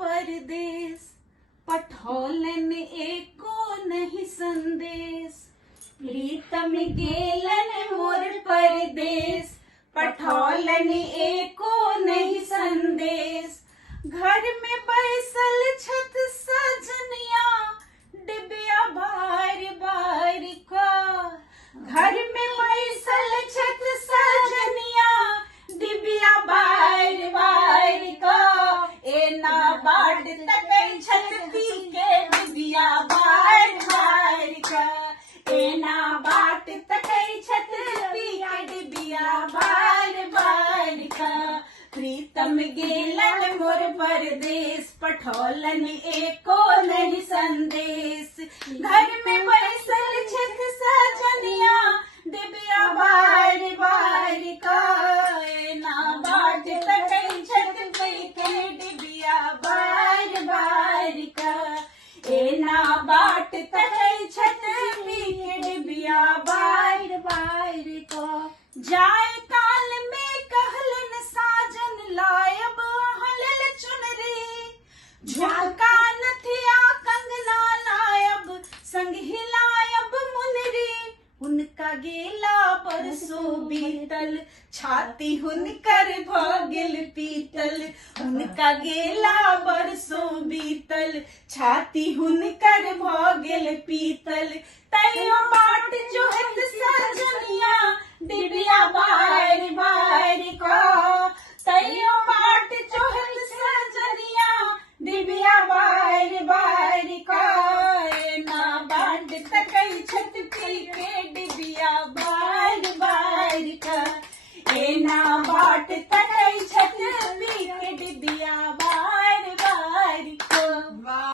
परदेस, पठौलन एको नहीं संदेश। प्रीतम गेलन मोर परदेस, पठौलन एको नहीं संदेश। घर में बैसल छत सजनिया, डिबिया बार बार का। घर में बैसल छत सजनिया, डिबिया बार बार का। ए ना बाट तक छत पी के डिबिया बार बार का। ए ना बाट तक छत पी के डिबिया बार बार का। प्रीतम गेलन मोर परदेस, पठौलन एको नहीं संदेश। घर में बैसल छत सजनिया, डिबिया बार बार का। ए ना बाट तक छत पी के डिबिया बार बार का। ए ना बाट तक छत पी के डिबिया बार बार का। जाए काल में कहलन साजन, लायब हलल चुनरी। झुमका नथिया कंगना लायब, संग हिलायब मुनरी। उनका गेला परसों बीतल, छाती हुनकर भगल पीतल। उनका गेला बरसों बीतल, छाती हुनकर भगल पीतल। तैयो बाट जोहत सजनिया, डिबिया बार बार का। तैयो बाट जोहत सजनिया, डिबिया बार बार का। ए ना बाट तक छत पी के डिबिया बार बार का। ए ना बाट तक छत पी के डिबिया बार बार का।